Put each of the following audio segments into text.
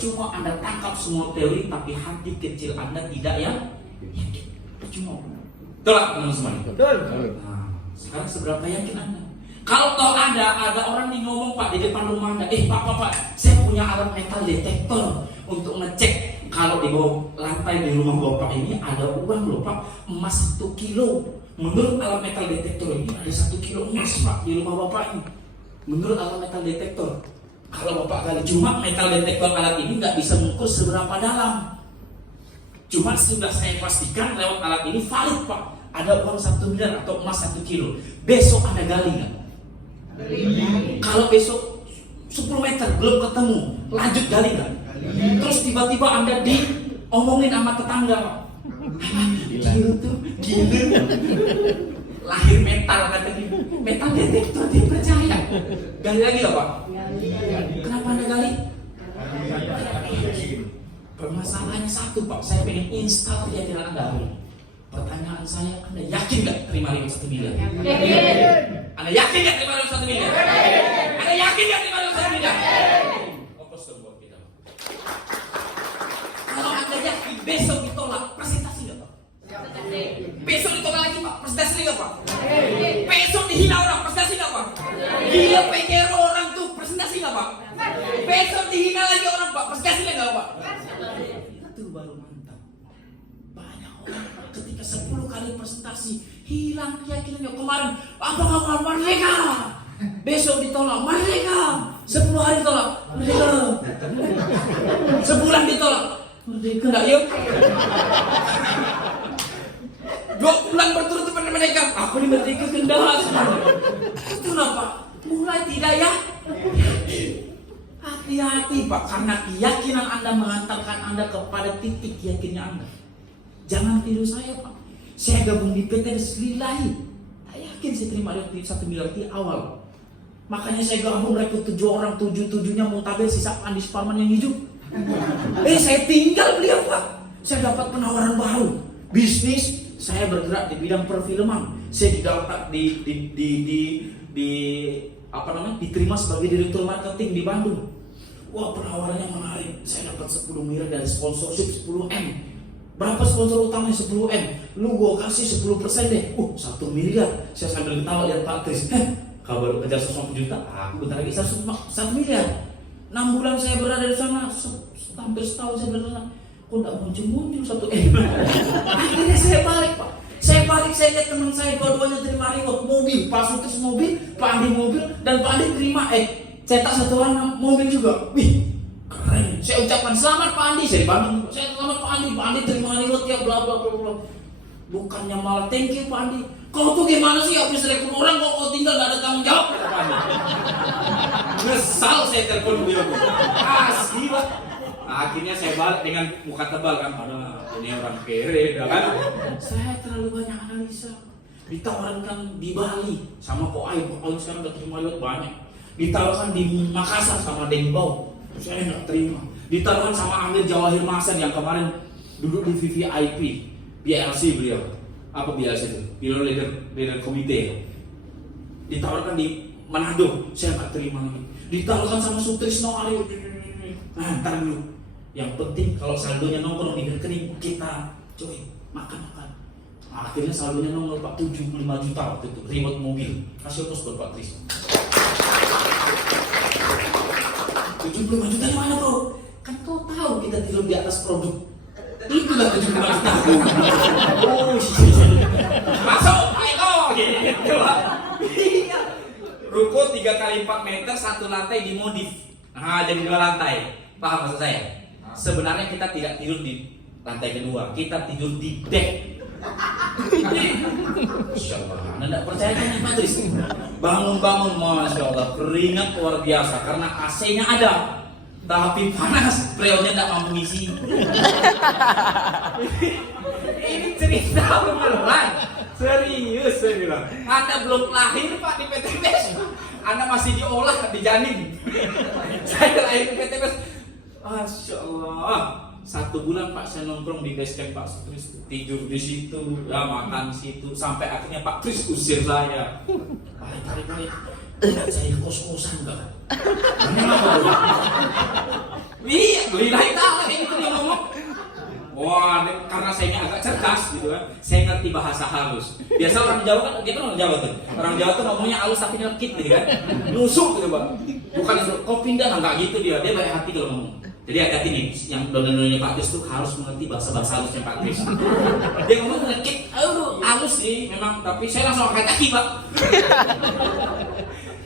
percuma Anda tangkap semua teori tapi hati kecil Anda tidak ya yakin. Percuma. Betul lah teman-teman. Betul. Nah, sekarang seberapa yakin Anda? Kalau tahu ada orang yang ngomong Pak di depan rumah Anda, Pak, saya punya alat metal detektor untuk ngecek kalau di bawah lantai di rumah Bapak ini ada uang loh Pak, emas 1 kilo. Menurut alat metal detektor ini ada 1 kilo emas Pak di rumah Bapak ini. Menurut alat metal detektor, kalau Bapak kali cuma metal detektor alat ini nggak bisa mengukur seberapa dalam. Cuma sudah saya pastikan lewat alat ini valid Pak, ada uang 1 miliar atau emas 1 kilo. Besok Anda gali nggak? Kalau besok 10 meter belum ketemu, lanjut gali kan? Terus tiba-tiba Anda diomongin sama tetangga, gila tuh, gila. Lahir metal katanya, metal detektor dia percaya. Gali lagi nggak Pak? Kenapa Anda gali? Permasalahannya satu Pak, saya pengen install keyakinan Anda. Pertanyaan saya, Anda yakin nggak terima 1 miliar? Anda yakin nggak terima 1 miliar? Anda yakin nggak terima 1 miliar? Fokus dong buat kita. Kalau Anda yakin besok ditolak, presentasi nggak Pak? Besok ditolak lagi Pak, presentasi nggak Pak? Besok dihina orang, presentasi nggak Pak? Dia pengen orang tuh, presentasi nggak Pak? Besok dihina lagi orang Pak, presentasi nggak Pak? Itu baru mantap. Banyak orang ketika 10 kali presentasi hilang keyakinannya. Kemarin apa merdeka, besok ditolak merdeka, 10 hari ditolak merdeka, sebulan ditolak merdeka, enggak yuk 2 bulan berturut-turut merdeka, aku ini merdeka kendala semuanya. Itu kenapa? Mulai tidak ya. Hati-hati Pak, karena keyakinan Anda mengantarkan Anda kepada titik yakinnya Anda. Jangan tiru saya Pak. Saya gabung di PT Lillahi. Tak yakin saya terima 1 miliar di awal. Makanya saya gabung rekrut 7 orang, 7-7-nya muntaber sisa Andi Sparman yang hijau. Saya tinggal beliau Pak. Saya dapat penawaran baru. Bisnis, saya bergerak di bidang perfilman. Saya diterima sebagai direktur marketing di Bandung. Wah, penawarannya menarik. Saya dapat 10 miliar dari sponsorship 10M. Berapa sponsor utamanya? 10M. Lu gua kasih 10% deh. 1 miliar. Saya sambil ketawa lihat Pak Kris. Kalau baru kerja 150 juta, aku bentar lagi 1 miliar. 6 bulan saya berada di sana, hampir setahun saya berada di sana. Kok nggak muncul 1M? Akhirnya saya balik Pak. Saya lihat teman saya dua-duanya terima reward mobil. Pak Sutris mobil, Pak Andi mobil, dan Pak Andi terima cetak 1 orang mobil juga. Wih, keren. Saya ucapkan selamat Pak Andi. Saya Bandung. Saya selamat Pak Andi terima reward ya bla bla bla. Bukannya malah thank you Pak Andi. Kau tuh gimana sih habis rekrut orang kok kau tinggal gak ada tanggung jawab? Nyesal saya telepon beliau. Asli Pak. Nah, akhirnya saya balik dengan muka tebal kan, ada ini orang kere, kan? Saya terlalu banyak analisa. Ditawarkan di Bali sama Ko Ai sekarang udah terima lewat banyak. Ditawarkan di Makassar sama Denbau, saya nggak terima. Ditawarkan sama Amir Jawahir Masan yang kemarin duduk di VVIP, BLC beliau. Apa BLC itu? Beliau leader komite. Ditawarkan di Manado, saya nggak terima lagi. Ditawarkan sama Sutrisno Aryo. Nah, ntar dulu. Yang penting kalau saldonya nongkrong di rekening kita, coy, makan. Nah, akhirnya saldonya nongkrong Pak 75 juta waktu itu, reward mobil. Kasih ongkos buat Pak Tris. 75 juta di mana bro? Kan kau tahu kita tidur di atas produk. Itu lah 75 juta. Masuk, ayo gitu. Iya. Ruko 3 kali 4 meter, 1 lantai dimodif. Nah, jadi 2 lantai. Paham maksud saya? Sebenarnya kita tidak tidur di lantai kedua, kita tidur di deck. Masya Allah, Anda tidak percaya kan Pak Tris? Bangun-bangun, Masya Allah, keringat luar biasa karena AC-nya ada, tapi panas, freonnya tidak mampu ngisi. Ini cerita beneran, serius saya bilang. Anda belum lahir Pak di PTBS, Anda masih diolah di janin. Saya lahir di PTBS. Masya Allah, 1 bulan Pak saya nongkrong di basecamp Pak Tris, tidur di situ, ya makan di situ, sampai akhirnya Pak Tris usir saya. Balik, saya kos-kosan enggak? Iya, lillahi ta'ala itu dia ngomong. Wah, karena saya ini agak cerdas gitu kan, saya ngerti bahasa halus. Biasa orang Jawa kan, dia kan orang Jawa tuh. Orang Jawa tuh ngomongnya halus tapi nyelkit gitu kan, nusuk gitu bang. Bukan itu, kau pindah nggak gitu dia baik hati kalau ngomong. Jadi hati-hati nih, yang donor-donornya Pak Kris tuh harus mengerti bahasa halusnya Pak Kris. Dia ngomong nyelkit, halus sih memang, tapi saya langsung angkat kaki Pak.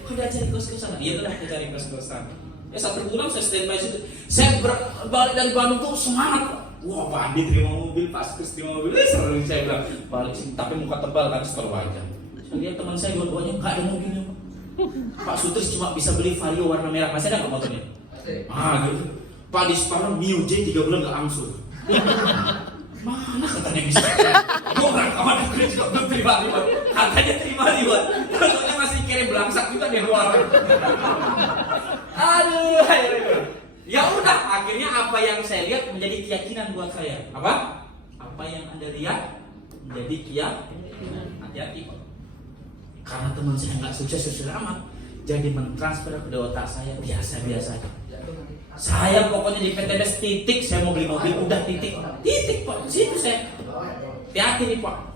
Udah cari kos-kosan, iya udah cari kos-kosan. Ya 1 bulan saya standby situ. Saya balik dari Bandung tuh semangat. Wah, Pak Andi terima mobil, Pak Kris terima mobil. Seru saya bilang, balik sini tapi muka tebal kan setor aja. Saya lihat teman saya dua-duanya nggak ada mobilnya. Pak Sutris cuma bisa beli Vario warna merah. Masih ada nggak motornya? Gitu. Pak Disparno Mio J 3 bulan nggak angsur. Mana katanya bisa? Gue orang kawan gue juga belum terima ribet. Katanya terima ribet. Soalnya masih kirim belangsak juga di luar. Aduh. Ya udah, akhirnya apa yang saya lihat menjadi keyakinan buat saya. Apa? Apa yang Anda lihat menjadi keyakinan. Hati-hati Pak. Karena teman saya nggak sukses amat, jadi mentransfer ke otak saya biasa-biasa aja. Saya pokoknya di PTBS titik, saya mau beli mobil udah titik Pak. Situ saya. Hati-hati nih Pak.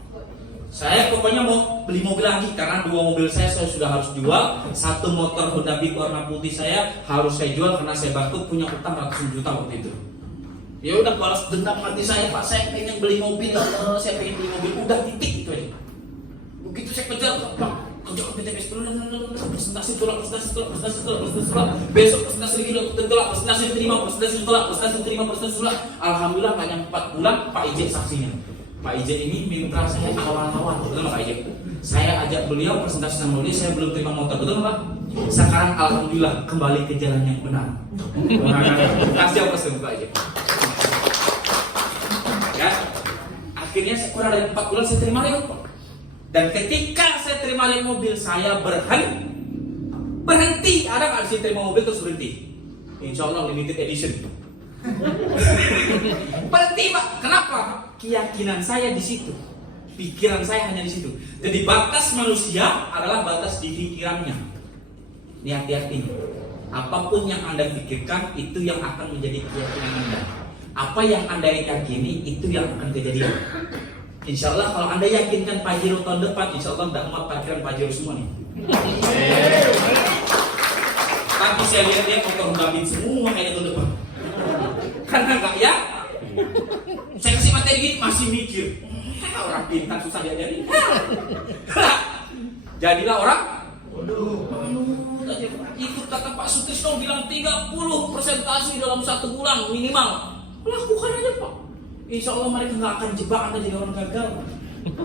Saya pokoknya mau beli mobil lagi karena 2 mobil saya sudah harus jual. 1 motor Honda Beat warna putih saya harus saya jual karena saya batuk punya utang ratusan juta waktu itu. Ya udah balas dendam hati saya Pak, saya pengen beli mobil, saya pengen beli mobil udah titik itu aja. Begitu saya kejar Pak, kerja ke PTBS presentasi tolak, besok presentasi lagi tolak, presentasi terima. Alhamdulillah nggak nyampe 4 bulan Pak Ijek saksinya. Pak Ijek ini minta saya awal-awal, betul nggak Pak Ijek? Saya ajak beliau presentasi sama beliau, saya belum terima motor, betul nggak Pak? Sekarang alhamdulillah kembali ke jalan yang benar. Kasih apa sih Pak Ijek? Ya, akhirnya kurang dari 4 bulan saya terima lagi Pak. Dan ketika saya terima lagi mobil, saya berhenti. Ada nggak sih terima mobil terus berhenti? Insya Allah limited edition. Berhenti Pak. Kenapa? Keyakinan saya di situ, pikiran saya hanya di situ. Jadi batas manusia adalah batas di pikirannya. Ini hati-hati. Apapun yang Anda pikirkan itu yang akan menjadi keyakinan Anda. Apa yang Anda yakini itu yang akan kejadian. Insya Allah kalau Anda yakinkan Pajero tahun depan, insya Allah tidak muat parkiran Pajero semua nih. Tapi saya lihat dia motor Honda Beat semua kayaknya tahun depan. Karena enggak ya? Saya kasih materi gitu masih mikir. Orang pintar susah diajarin. Jadilah orang. Itu kata Pak Sutrisno bilang 30 presentasi dalam 1 bulan minimal. Lakukan aja Pak. Insya Allah mereka nggak akan jebak Anda jadi orang gagal.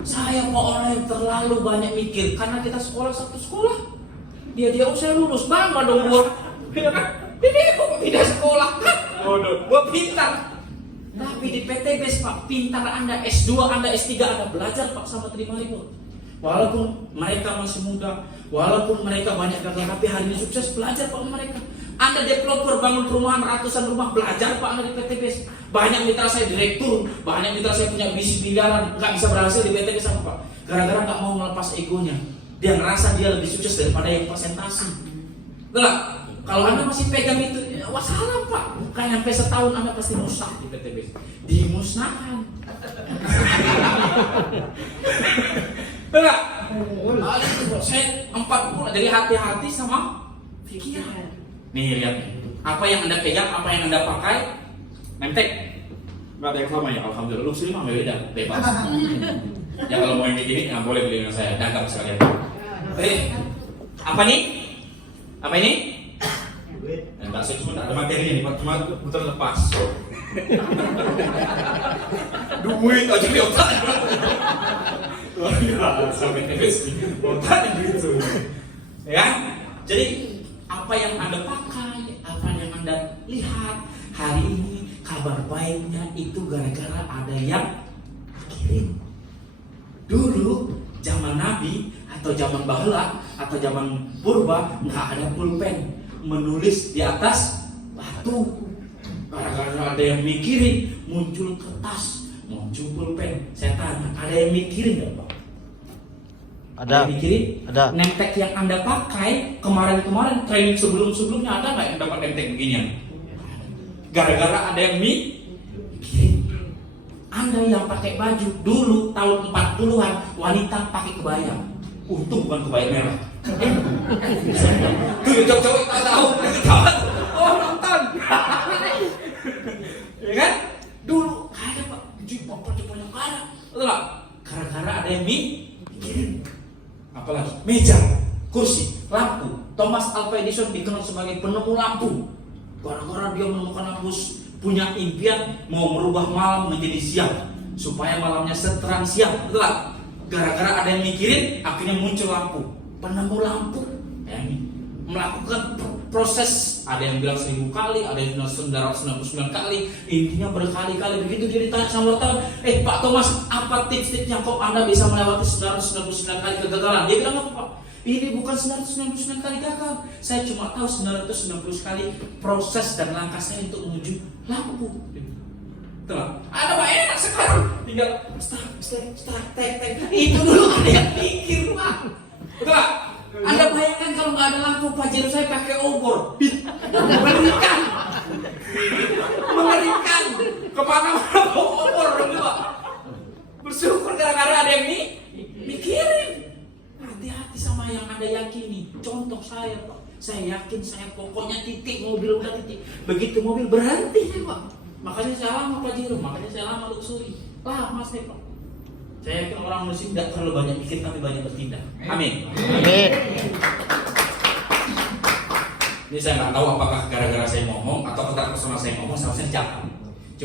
Saya mau orang yang terlalu banyak mikir karena kita sekolah satu sekolah. Dia saya lulus bangga dong gua. Ini kok tidak sekolah kan? Gua pintar. Tapi di PTBS Pak, pintar Anda S2, Anda S3, Anda belajar Pak sama terima ribut. Walaupun mereka masih muda, walaupun mereka banyak gagal, tapi hari ini sukses, belajar Pak mereka. Anda developer bangun perumahan ratusan rumah, belajar Pak Anda di PTBS. Banyak mitra saya direktur, banyak mitra saya punya bisnis miliaran, nggak bisa berhasil di PTBS sama Pak. Gara-gara nggak mau melepas egonya. Dia ngerasa dia lebih sukses daripada yang presentasi. Enggak, kalau Anda masih pegang itu, ya wassalam Pak. Bukan sampai setahun Anda pasti musnah di PTBS. Dimusnahkan. Enggak. Saya 4 bulan jadi hati-hati sama pikiran. Nih lihat, apa yang Anda pegang, apa yang Anda pakai, nemtek. Nggak ada yang sama ya, alhamdulillah. Lu sini mah beda, bebas. Ya kalau mau yang kayak gini, nggak boleh beli dengan saya, dagang sekalian. Apa nih? Apa ini? Dan bakso cuma ada materinya nih, cuma putar lepas. Duit aja di otak. Luar biasa, sampai tetes otaknya gitu. Ya, jadi apa yang Anda pakai, apa yang Anda lihat hari ini, kabar baiknya itu gara-gara ada yang kirim. Dulu zaman Nabi atau zaman Baheula atau zaman Purba nggak ada pulpen, menulis di atas batu. Gara-gara ada yang mikirin, muncul kertas, muncul pulpen. Saya tanya, ada yang mikirin nggak Pak? Ada yang mikirin? Ada. Nemtek yang Anda pakai kemarin-kemarin training sebelum-sebelumnya ada nggak yang dapat nemtek beginian? Gara-gara ada yang mikirin. Anda yang pakai baju dulu tahun 40-an wanita pakai kebaya. Untung bukan kebaya merah. Tuh cowok-cowok tahu. Oh nonton. Ya kan? Dulu ada Pak, jipang banyak ada. Betul Pak? Gara-gara ada yang mikirin. Apalagi meja, kursi, lampu. Thomas Alva Edison dikenal sebagai penemu lampu. Gara-gara dia menemukan lampu, punya impian mau merubah malam menjadi siang supaya malamnya seterang siang. Betul Pak? Gara-gara ada yang mikirin, akhirnya muncul lampu. Penemu lampu yang melakukan proses, ada yang bilang 1000 kali, ada yang bilang 999 kali, intinya berkali-kali. Begitu dia ditanya sama wartawan, Pak Thomas, apa tips-tipsnya kok Anda bisa melewati 999 kali kegagalan? Dia bilang apa Pak? Ini bukan 999 kali gagal, saya cuma tahu 990 kali proses dan langkah saya untuk menuju lampu. Betul. Ada Pak enak sekarang, tinggal tek. Itu dulu ada yang pikir Pak. Betul Pak? Anda bayangkan kalau nggak ada lampu Pajero saya pakai obor, mengerikan. Kemana-mana bawa obor, Pak. Bersyukur gara-gara ada yang mikirin. Hati-hati sama yang Anda yakini. Contoh saya Pak, saya yakin saya pokoknya titik, mobil udah titik. Begitu mobil berhenti ya Pak. Makanya saya lama Pajero, makanya saya lama luxury. Lama saya Pak. Saya yakin orang muslim tidak terlalu banyak pikir tapi banyak bertindak. Amin. Amin. Ini saya nggak tahu apakah gara-gara saya ngomong atau ketak personal saya ngomong seharusnya dicatat.